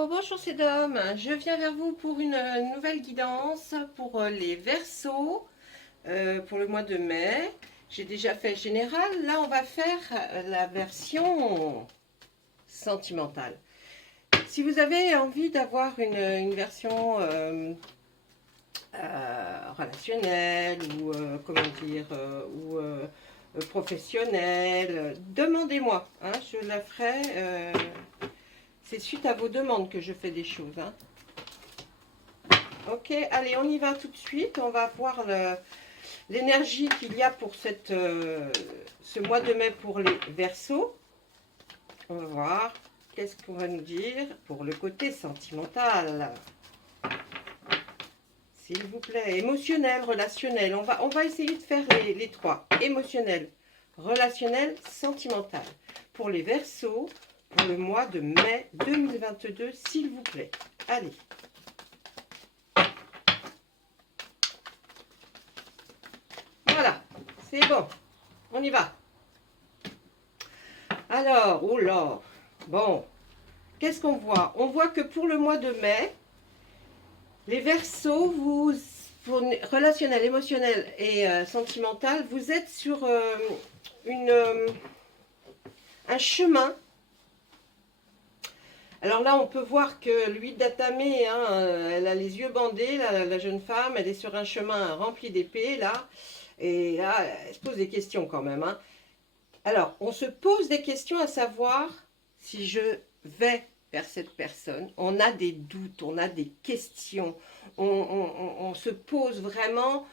Hello, bonjour c'est Dom. Je viens vers vous pour une nouvelle guidance pour les Verseaux pour le mois de mai. J'ai déjà fait le général. Là, on va faire la version sentimentale. Si vous avez envie d'avoir une version relationnelle ou comment dire professionnelle, demandez-moi. Hein, je la ferai. C'est suite à vos demandes que je fais des choses. Hein. Ok, allez, on y va tout de suite. On va voir l'énergie qu'il y a pour ce mois de mai pour les Verseaux. On va voir qu'est-ce qu'on va nous dire pour le côté sentimental. S'il vous plaît, émotionnel, relationnel. On va essayer de faire les trois. Émotionnel, relationnel, sentimental. Pour les Verseaux, pour le mois de mai 2022, s'il vous plaît. Allez. Voilà, c'est bon. On y va. Alors, oh là. Bon, qu'est-ce qu'on voit? On voit que pour le mois de mai, les Verseaux, vous, pour relationnel, émotionnel et sentimental, vous êtes sur un chemin. Alors là, on peut voir que l'huile d'atamé, hein, elle a les yeux bandés, la jeune femme, elle est sur un chemin rempli d'épées, là. Et là, elle se pose des questions quand même. Hein. Alors, on se pose des questions à savoir si je vais vers cette personne. On a des doutes, on a des questions. On se pose vraiment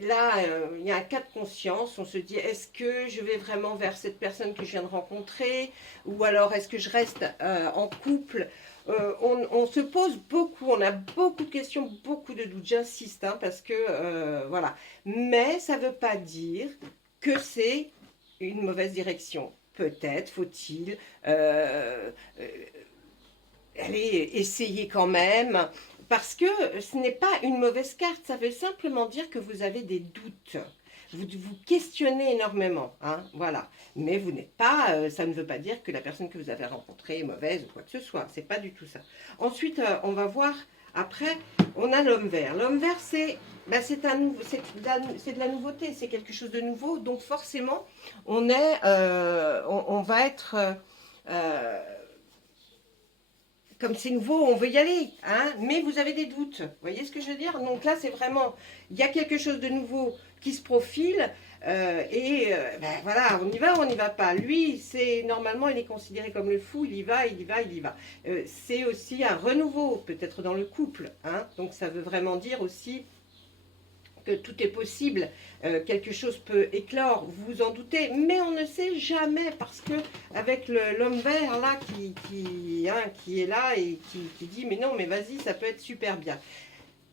là, il y a un cas de conscience, on se dit, est-ce que je vais vraiment vers cette personne que je viens de rencontrer, ou alors est-ce que je reste en couple? On se pose beaucoup, on a beaucoup de questions, beaucoup de doutes, j'insiste, hein, parce que, voilà. Mais ça ne veut pas dire que c'est une mauvaise direction. Peut-être faut-il allez, essayer quand même, parce que ce n'est pas une mauvaise carte, ça veut simplement dire que vous avez des doutes. Vous questionnez énormément, hein, voilà. Mais vous n'êtes pas, ça ne veut pas dire que la personne que vous avez rencontrée est mauvaise ou quoi que ce soit. C'est pas du tout ça. Ensuite, on va voir, après, on a l'homme vert. L'homme vert, c'est de la nouveauté, c'est quelque chose de nouveau. Donc forcément, on va être... comme c'est nouveau, on veut y aller, hein, mais vous avez des doutes. Vous voyez ce que je veux dire? Donc là, c'est vraiment, il y a quelque chose de nouveau qui se profile, ben voilà, on y va ou on n'y va pas. Lui, c'est normalement, il est considéré comme le fou, il y va, il y va, il y va. C'est aussi un renouveau, peut-être dans le couple, hein, donc ça veut vraiment dire aussi que tout est possible, quelque chose peut éclore, vous vous en doutez, mais on ne sait jamais parce que avec l'homme vert là qui est là et qui dit mais non mais vas-y ça peut être super bien.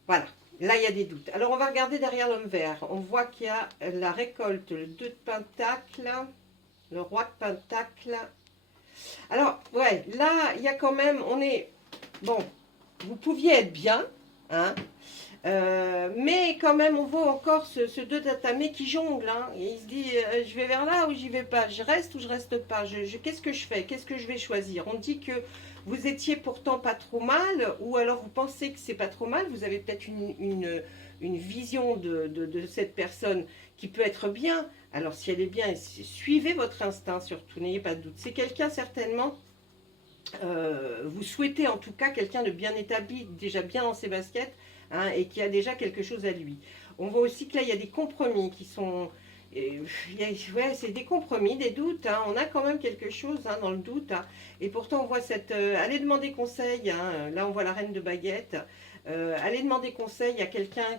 Voilà, là il y a des doutes. Alors on va regarder derrière l'homme vert, on voit qu'il y a la récolte, le 2 de pentacles, le roi de pentacles. Alors ouais, là il y a quand même, on est, bon, vous pouviez être bien, hein. Mais quand même, on voit encore ce 2 d'atamé qui jongle. Hein, et il se dit, je vais vers là ou j'y vais pas. Je reste ou je reste pas. Qu'est-ce que je fais? Qu'est-ce que je vais choisir? On dit que vous étiez pourtant pas trop mal, ou alors vous pensez que c'est pas trop mal. Vous avez peut-être une vision de cette personne qui peut être bien. Alors si elle est bien, suivez votre instinct surtout, n'ayez pas de doute. C'est quelqu'un certainement... vous souhaitez en tout cas quelqu'un de bien établi, déjà bien dans ses baskets, hein, et qui a déjà quelque chose à lui. On voit aussi que là, il y a des compromis qui sont... ouais, c'est des compromis, des doutes. Hein. On a quand même quelque chose hein, dans le doute. Hein. Et pourtant, on voit cette... allez demander conseil. Hein. Là, on voit la reine de baguette. Allez demander conseil à quelqu'un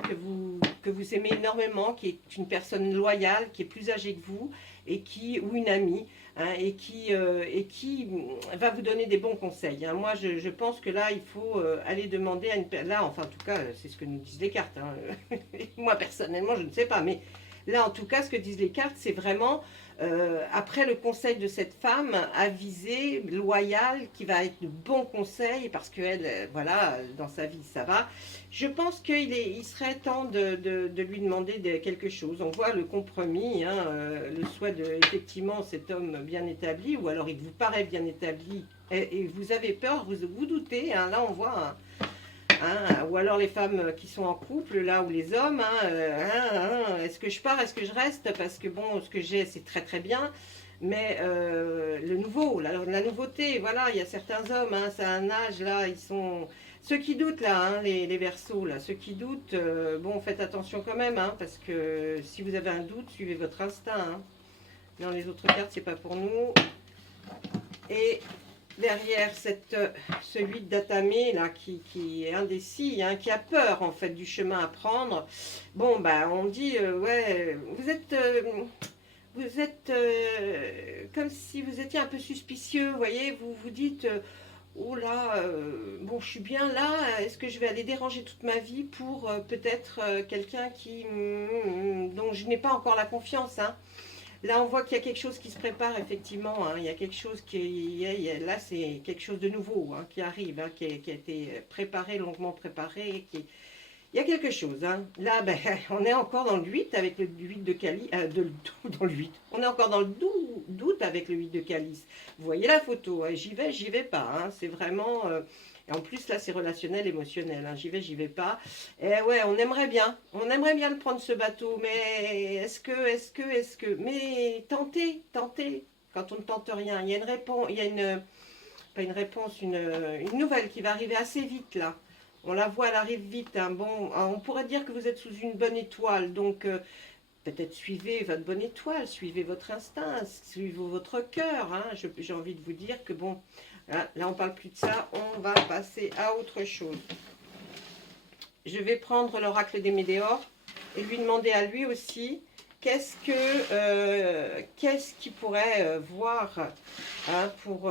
que vous aimez énormément, qui est une personne loyale, qui est plus âgée que vous, et ou une amie. Hein, et qui va vous donner des bons conseils. Hein. Moi, je pense que là, il faut aller demander à une... Là, enfin, en tout cas, c'est ce que nous disent les cartes. Hein. Moi, personnellement, je ne sais pas, mais Là, en tout cas, ce que disent les cartes, c'est vraiment, après le conseil de cette femme, avisée, loyale, qui va être de bons conseils, parce qu'elle, voilà, dans sa vie, ça va. Je pense il serait temps de lui demander quelque chose. On voit le compromis, hein, le souhait de, effectivement, cet homme bien établi, ou alors il vous paraît bien établi, et vous avez peur, vous doutez, hein, là on voit... Hein, ou alors les femmes qui sont en couple, là, ou les hommes, est-ce que je pars, est-ce que je reste? Parce que bon, ce que j'ai, c'est très très bien, mais le nouveau, la nouveauté, voilà, il y a certains hommes, hein, c'est un âge, là, ils sont... Ceux qui doutent, là, hein, les Verseaux, là, ceux qui doutent, bon, faites attention quand même, hein, parce que si vous avez un doute, suivez votre instinct. Hein. Non, les autres cartes, c'est pas pour nous. Et... derrière celui d'Atamé là qui est indécis, hein, qui a peur en fait du chemin à prendre. Bon bah on dit ouais vous êtes comme si vous étiez un peu suspicieux, vous voyez, vous vous dites oh là bon je suis bien là, est-ce que je vais aller déranger toute ma vie pour peut-être quelqu'un qui dont je n'ai pas encore la confiance, hein. Là, on voit qu'il y a quelque chose qui se prépare, effectivement. Hein. Il y a quelque chose là, c'est quelque chose de nouveau hein, qui arrive, hein, qui a été préparé, longuement préparé. Il y a quelque chose. Hein. Là, ben, on est encore dans le 8 avec le 8 de calice. Dans le 8. On est encore dans le doute avec le 8 de calice. Vous voyez la photo. Hein. J'y vais pas. Hein. C'est vraiment... et en plus, là, c'est relationnel, émotionnel. Hein. J'y vais pas. Et ouais, on aimerait bien le prendre, ce bateau. Mais est-ce que... Mais tentez. Quand on ne tente rien. Il y a une réponse, pas une réponse, une nouvelle qui va arriver assez vite, là. On la voit, elle arrive vite. Hein. Bon, on pourrait dire que vous êtes sous une bonne étoile. Donc, peut-être suivez votre bonne étoile, suivez votre instinct, suivez votre cœur. Hein. J'ai envie de vous dire que bon... Là, on parle plus de ça, on va passer à autre chose. Je vais prendre l'oracle des Médéors et lui demander à lui aussi qu'est-ce qu'il pourrait voir hein, pour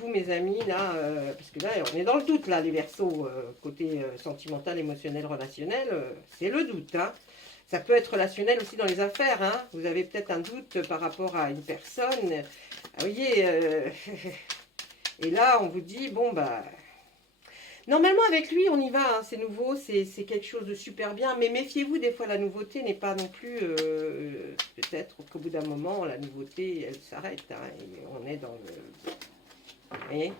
vous, mes amis, là, parce que là, on est dans le doute, là, les Verseaux, côté sentimental, émotionnel, relationnel, c'est le doute, hein. Ça peut être relationnel aussi dans les affaires, hein. Vous avez peut-être un doute par rapport à une personne, vous voyez... Et là, on vous dit, bon, bah... Normalement, avec lui, on y va, hein, c'est nouveau, c'est quelque chose de super bien. Mais méfiez-vous, des fois, la nouveauté n'est pas non plus... peut-être qu'au bout d'un moment, la nouveauté, elle s'arrête. Hein, et on est dans le... Vous voyez?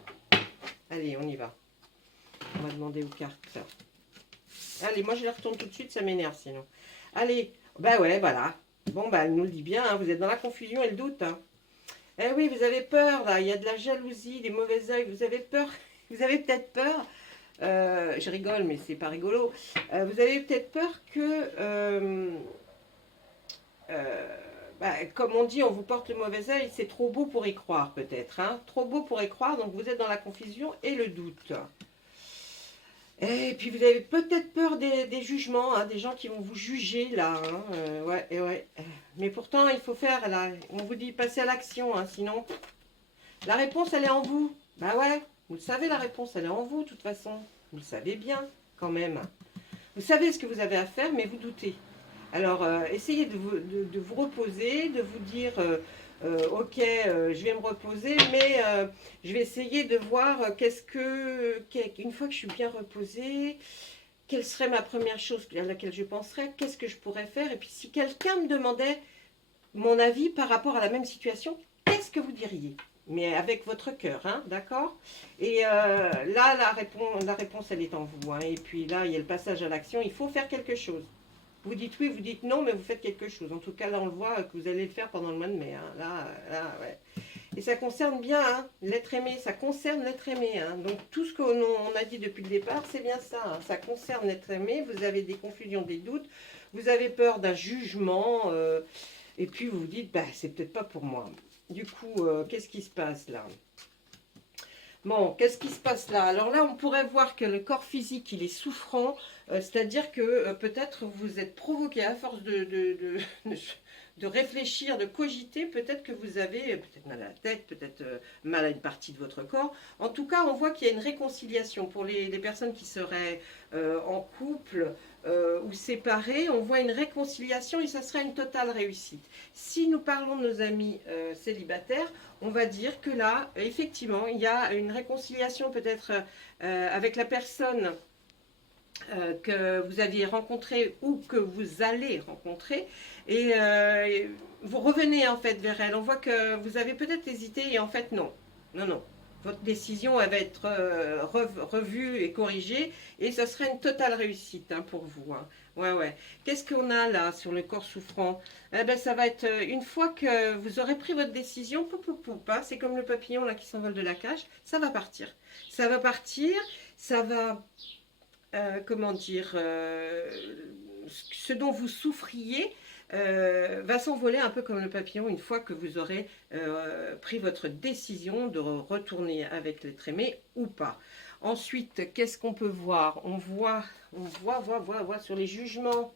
Allez, on y va. On va demander aux cartes. Allez, moi, je les retourne tout de suite, ça m'énerve sinon. Allez, bah ouais, voilà. Bon, bah, elle nous le dit bien, hein, vous êtes dans la confusion et le doute, hein. Eh oui, vous avez peur, là, il y a de la jalousie, des mauvais oeils, vous avez peur, vous avez peut-être peur, je rigole, mais c'est pas rigolo, vous avez peut-être peur que, bah, comme on dit, on vous porte le mauvais oeil, c'est trop beau pour y croire, peut-être, hein, trop beau pour y croire, donc vous êtes dans la confusion et le doute. Et puis vous avez peut-être peur des jugements, hein, des gens qui vont vous juger là. Hein, ouais. Mais pourtant, il faut faire, là, on vous dit passer à l'action, hein, sinon la réponse, elle est en vous. Bah ouais, vous le savez, la réponse, elle est en vous, de toute façon. Vous le savez bien, quand même. Vous savez ce que vous avez à faire, mais vous doutez. Alors, essayez de vous reposer, de vous dire... ok, je vais me reposer, mais je vais essayer de voir une fois que je suis bien reposée, quelle serait ma première chose à laquelle je penserais, qu'est-ce que je pourrais faire, et puis si quelqu'un me demandait mon avis par rapport à la même situation, qu'est-ce que vous diriez? Mais avec votre cœur, hein, d'accord? Et là, la réponse, elle est en vous, hein, et puis là, il y a le passage à l'action, il faut faire quelque chose. Vous dites oui, vous dites non, mais vous faites quelque chose. En tout cas, là, on le voit que vous allez le faire pendant le mois de mai. Hein. Là, ouais. Et ça concerne bien hein, l'être aimé. Ça concerne l'être aimé. Hein. Donc, tout ce qu'on a dit depuis le départ, c'est bien ça. Hein. Ça concerne l'être aimé. Vous avez des confusions, des doutes. Vous avez peur d'un jugement. Et puis, vous vous dites, bah, c'est peut-être pas pour moi. Du coup, qu'est-ce qui se passe là? Bon, qu'est-ce qui se passe là? Alors là, on pourrait voir que le corps physique, il est souffrant, c'est-à-dire que peut-être vous êtes provoqué à force de réfléchir, de cogiter. Peut-être que vous avez peut-être mal à la tête, peut-être mal à une partie de votre corps. En tout cas, on voit qu'il y a une réconciliation pour les personnes qui seraient en couple ou séparées. On voit une réconciliation et ça serait une totale réussite. Si nous parlons de nos amis célibataires, on va dire que là, effectivement, il y a une réconciliation peut-être avec la personne que vous aviez rencontrée ou que vous allez rencontrer. Et vous revenez en fait vers elle. On voit que vous avez peut-être hésité et en fait non. Non, non. Votre décision elle va être revue et corrigée et ce serait une totale réussite hein, pour vous. Hein. Ouais, ouais. Qu'est-ce qu'on a là sur le corps souffrant? Eh ben, ça va être une fois que vous aurez pris votre décision, poup, poup, poup, hein, c'est comme le papillon là qui s'envole de la cage, ça va partir. Ça va partir, ça va, comment dire, ce dont vous souffriez va s'envoler un peu comme le papillon une fois que vous aurez pris votre décision de retourner avec l'être aimé ou pas. Ensuite, qu'est-ce qu'on peut voir? On voit sur les jugements.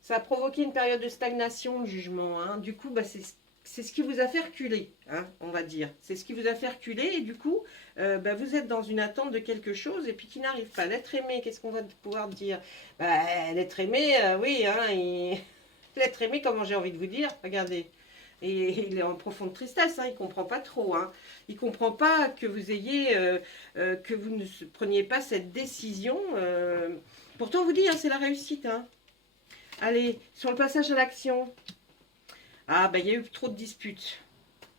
Ça a provoqué une période de stagnation, le jugement. Hein. Du coup, bah, c'est ce qui vous a fait reculer, hein, on va dire. C'est ce qui vous a fait reculer et du coup, bah, vous êtes dans une attente de quelque chose et puis qui n'arrive pas. L'être aimé, qu'est-ce qu'on va pouvoir dire? Bah, l'être aimé, oui, hein, l'être aimé, comment j'ai envie de vous dire, regardez. Et il est en profonde tristesse, hein, il ne comprend pas trop. Hein. Il ne comprend pas que vous ayez, que vous ne preniez pas cette décision. Pourtant, on vous dit, hein, c'est la réussite. Hein. Allez, sur le passage à l'action. Ah, ben, il y a eu trop de disputes.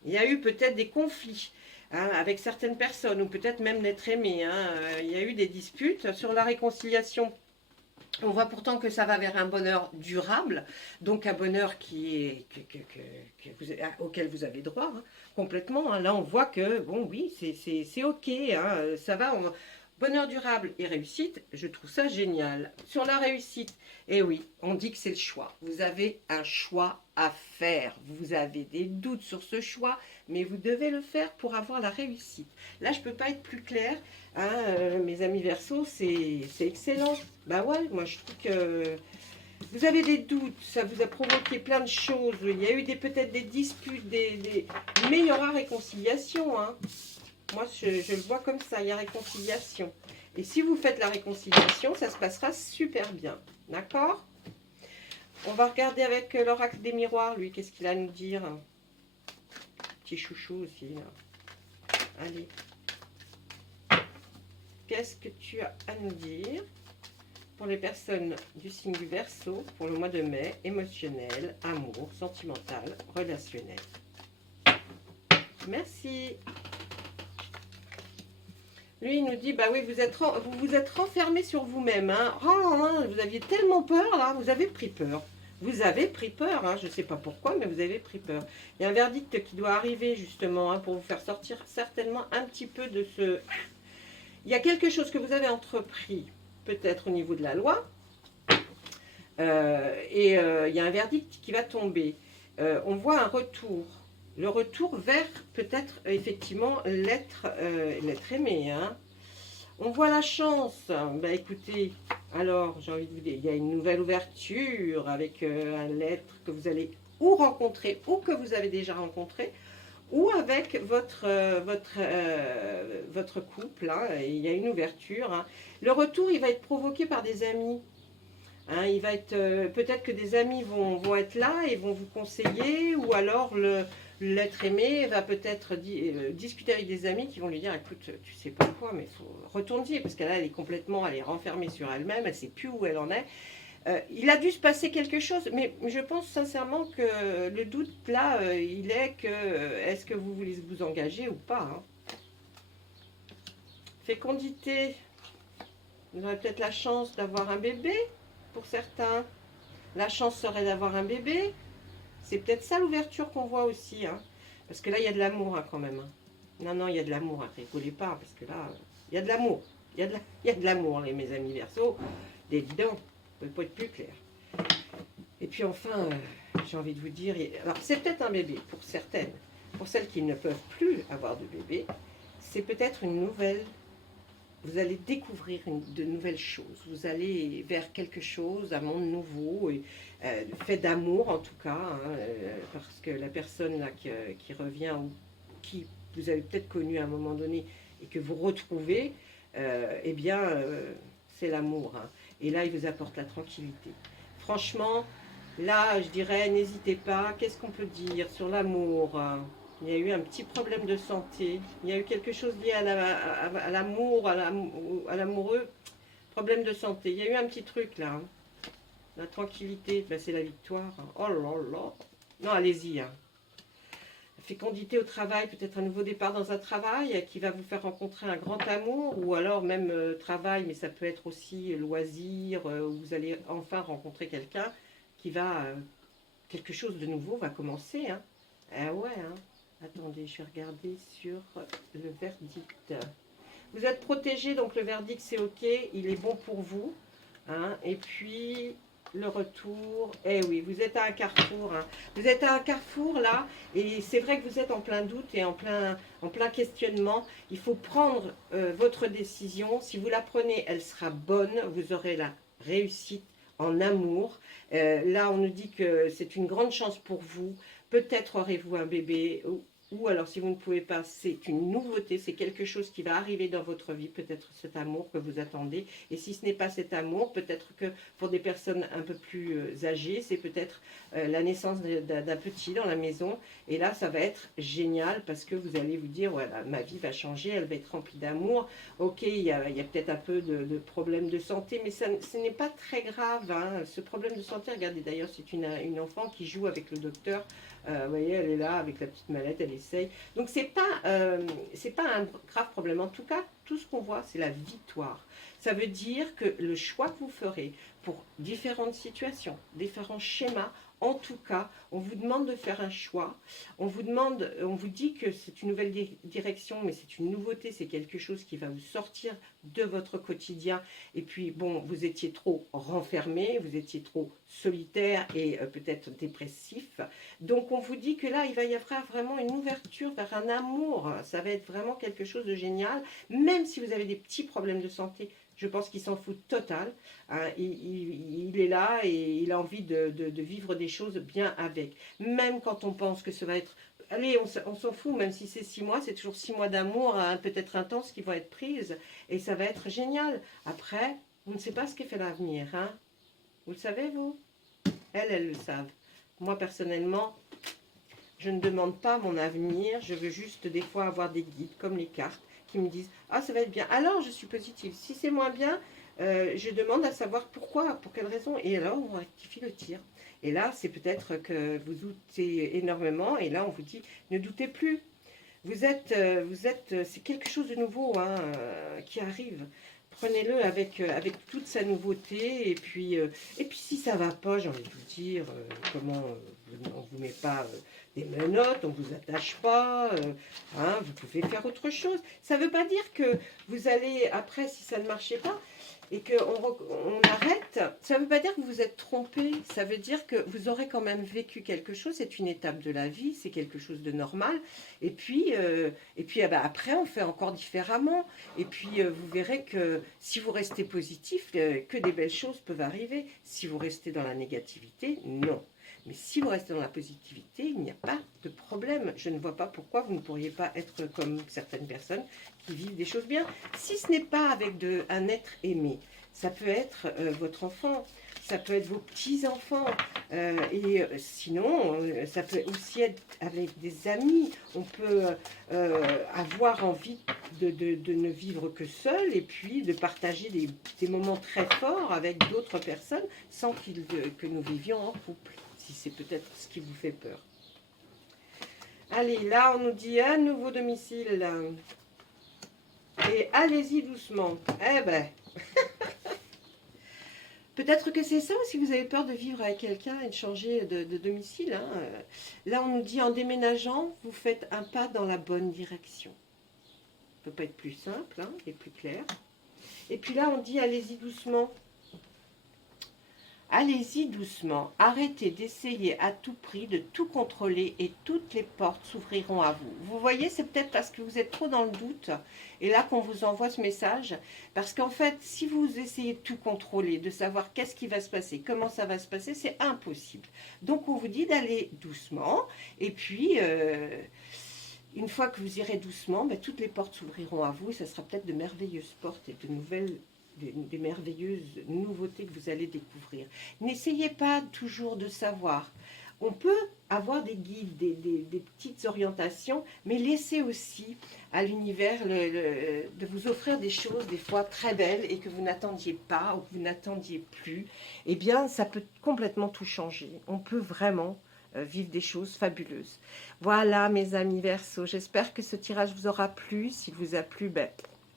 Il y a eu peut-être des conflits hein, avec certaines personnes, ou peut-être même l'être aimé. Hein. Il y a eu des disputes. Sur la réconciliation, on voit pourtant que ça va vers un bonheur durable, donc un bonheur qui est, auquel vous avez droit, hein, complètement. Hein. Là, on voit que, bon, oui, c'est ok, hein, ça va. Bonheur durable et réussite, je trouve ça génial. Sur la réussite, eh oui, on dit que c'est le choix. Vous avez un choix à faire. Vous avez des doutes sur ce choix, mais vous devez le faire pour avoir la réussite. Là, je ne peux pas être plus claire. Hein, mes amis Verseau, c'est excellent. Bah ouais, moi je trouve que vous avez des doutes, ça vous a provoqué plein de choses. Il y a eu peut-être des disputes, mais il y aura réconciliation. Hein. Moi, je le vois comme ça, il y a réconciliation. Et si vous faites la réconciliation, ça se passera super bien. D'accord? On va regarder avec l'oracle des miroirs, lui, qu'est-ce qu'il a à nous dire? Petit chouchou aussi, là. Allez. Qu'est-ce que tu as à nous dire pour les personnes du signe du Verseau pour le mois de mai, émotionnel, amour, sentimental, relationnel? Merci. Lui, il nous dit, bah oui, vous vous êtes renfermé sur vous-même. Hein. Oh, vous aviez tellement peur, là, vous avez pris peur. Vous avez pris peur, hein. Je ne sais pas pourquoi, mais vous avez pris peur. Il y a un verdict qui doit arriver, justement, hein, pour vous faire sortir certainement un petit peu de ce... Il y a quelque chose que vous avez entrepris, peut-être au niveau de la loi, il y a un verdict qui va tomber. On voit un retour. Le retour vers peut-être effectivement l'être aimé. Hein. On voit la chance. Ben, écoutez, alors j'ai envie de vous dire, il y a une nouvelle ouverture avec un être que vous allez ou rencontrer ou que vous avez déjà rencontré ou avec votre couple. Hein, il y a une ouverture. Hein. Le retour, il va être provoqué par des amis. Hein, il va être peut-être que des amis vont être là et vont vous conseiller ou alors l'être aimé va peut-être discuter avec des amis qui vont lui dire écoute, tu sais pas quoi, mais retourne-y parce qu'elle elle est renfermée sur elle-même, elle ne sait plus où elle en est. Il a dû se passer quelque chose, mais je pense sincèrement que le doute là, il est que est-ce que vous voulez vous engager ou pas. Hein. Fécondité, vous aurez peut-être la chance d'avoir un bébé pour certains. La chance serait d'avoir un bébé. C'est peut-être ça l'ouverture qu'on voit aussi. Hein. Parce que là, il y a de l'amour hein, quand même. Hein. Non, il y a de l'amour. Hein. Rigolez pas, parce que là, il y a de l'amour. Il y a de l'amour, mes amis Verseau. Évidemment, ne peut pas être plus clair. Et puis enfin, j'ai envie de vous dire, alors c'est peut-être un bébé pour certaines. Pour celles qui ne peuvent plus avoir de bébé, c'est peut-être une nouvelle vous allez découvrir de nouvelles choses. Vous allez vers quelque chose, un monde nouveau, et, fait d'amour en tout cas, hein, parce que la personne là qui revient, ou qui vous avez peut-être connu à un moment donné, et que vous retrouvez, eh bien, c'est l'amour. Hein. Et là, il vous apporte la tranquillité. Franchement, là, je dirais, n'hésitez pas. Qu'est-ce qu'on peut dire sur l'amour? Il y a eu un petit problème de santé. Il y a eu quelque chose lié à l'amour, à l'amoureux. Problème de santé. Il y a eu un petit truc là. Hein. La tranquillité, ben, c'est la victoire. Hein. Oh là là. Non, allez-y. Hein. Fécondité au travail, peut-être un nouveau départ dans un travail qui va vous faire rencontrer un grand amour, ou alors même travail, mais ça peut être aussi loisir, où vous allez enfin rencontrer quelqu'un qui va, quelque chose de nouveau va commencer. Hein. Ah ouais, hein. Attendez, je vais regarder sur le verdict. Vous êtes protégé, donc le verdict c'est ok, il est bon pour vous. Hein. Et puis le retour, eh oui, vous êtes à un carrefour. Hein. Vous êtes à un carrefour là, et c'est vrai que vous êtes en plein doute et en plein questionnement. Il faut prendre votre décision. Si vous la prenez, elle sera bonne. Vous aurez la réussite en amour. Là, on nous dit que c'est une grande chance pour vous. Peut-être aurez-vous un bébé, ou alors si vous ne pouvez pas, c'est une nouveauté, c'est quelque chose qui va arriver dans votre vie, peut-être cet amour que vous attendez. Et si ce n'est pas cet amour, peut-être que pour des personnes un peu plus âgées, c'est peut-être la naissance d'un petit dans la maison. Et là, ça va être génial parce que vous allez vous dire, voilà, ma vie va changer, elle va être remplie d'amour. Ok, il y a peut-être un peu de problèmes de santé, mais ce n'est pas très grave. Hein. Ce problème de santé, regardez d'ailleurs, c'est une enfant qui joue avec le docteur. Vous voyez, elle est là avec la petite mallette, elle essaye. Donc c'est pas un grave problème. En tout cas, tout ce qu'on voit, c'est la victoire. Ça veut dire que le choix que vous ferez pour différentes situations, différents schémas, en tout cas, on vous demande de faire un choix. On vous dit que c'est une nouvelle direction, mais c'est une nouveauté, c'est quelque chose qui va vous sortir de votre quotidien. Et puis, bon, vous étiez trop renfermé, vous étiez trop solitaire et peut-être dépressif. Donc, on vous dit que là, il va y avoir vraiment une ouverture vers un amour. Ça va être vraiment quelque chose de génial, même si vous avez des petits problèmes de santé. Je pense qu'il s'en fout total. Hein, il est là et il a envie de vivre des choses bien avec. Même quand on pense que ça va être... Allez, on s'en fout, même si c'est 6 mois, c'est toujours 6 mois d'amour, hein, peut-être intense, qui vont être prises. Et ça va être génial. Après, on ne sait pas ce qu'est fait l'avenir. Hein. Vous le savez, vous? Elles le savent. Moi, personnellement, je ne demande pas mon avenir. Je veux juste des fois avoir des guides, comme les cartes, qui me disent « Ah, ça va être bien. » Alors, je suis positive. Si c'est moins bien, je demande à savoir pourquoi, pour quelle raison. Et alors, on rectifie le tir. Et là, c'est peut-être que vous doutez énormément. Et là, on vous dit « Ne doutez plus. » C'est quelque chose de nouveau hein, qui arrive. Prenez-le avec toute sa nouveauté. Et puis si ça ne va pas, j'ai envie de vous dire, on ne vous met pas des menottes, on ne vous attache pas, hein, vous pouvez faire autre chose. Ça ne veut pas dire que vous allez, après, si ça ne marchait pas, et qu'on arrête, ça ne veut pas dire que vous êtes trompé, ça veut dire que vous aurez quand même vécu quelque chose, c'est une étape de la vie, c'est quelque chose de normal, et puis après on fait encore différemment, et puis vous verrez que si vous restez positif, que des belles choses peuvent arriver. Si vous restez dans la négativité, non. Mais si vous restez dans la positivité, il n'y a pas de problème. Je ne vois pas pourquoi vous ne pourriez pas être comme certaines personnes qui vivent des choses bien. Si ce n'est pas avec un être aimé, ça peut être votre enfant, ça peut être vos petits-enfants. Sinon, ça peut aussi être avec des amis. On peut avoir envie de ne vivre que seul et puis de partager des moments très forts avec d'autres personnes sans que nous vivions en couple. Si c'est peut-être ce qui vous fait peur. Allez, là, on nous dit un nouveau domicile. Et allez-y doucement. Eh ben, peut-être que c'est ça, si vous avez peur de vivre avec quelqu'un et de changer de domicile. Hein. Là, on nous dit en déménageant, vous faites un pas dans la bonne direction. Ça ne peut pas être plus simple hein, et plus clair. Et puis là, on dit allez-y doucement. Allez-y doucement, arrêtez d'essayer à tout prix de tout contrôler et toutes les portes s'ouvriront à vous. Vous voyez, c'est peut-être parce que vous êtes trop dans le doute et là qu'on vous envoie ce message. Parce qu'en fait, si vous essayez de tout contrôler, de savoir qu'est-ce qui va se passer, comment ça va se passer, c'est impossible. Donc on vous dit d'aller doucement et puis une fois que vous irez doucement, ben, toutes les portes s'ouvriront à vous et ça sera peut-être de merveilleuses portes et de nouvelles des merveilleuses nouveautés que vous allez découvrir. N'essayez pas toujours de savoir. On peut avoir des guides, des petites orientations, mais laissez aussi à l'univers de vous offrir des choses des fois très belles et que vous n'attendiez pas ou que vous n'attendiez plus. Eh bien, ça peut complètement tout changer. On peut vraiment vivre des choses fabuleuses. Voilà mes amis Verseau, j'espère que ce tirage vous aura plu. S'il vous a plu, ben,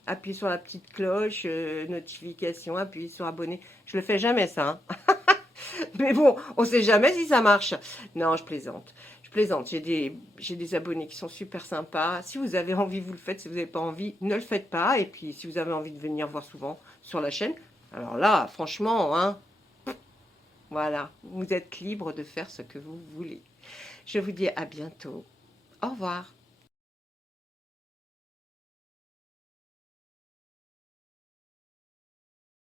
appuyez sur la petite cloche, notification, appuyez sur abonner. Je le fais jamais ça. Hein. Mais bon, on sait jamais si ça marche. Non, je plaisante. Je plaisante. J'ai des abonnés qui sont super sympas. Si vous avez envie, vous le faites. Si vous n'avez pas envie, ne le faites pas. Et puis, si vous avez envie de venir voir souvent sur la chaîne, alors là, franchement, hein, voilà, vous êtes libre de faire ce que vous voulez. Je vous dis à bientôt. Au revoir.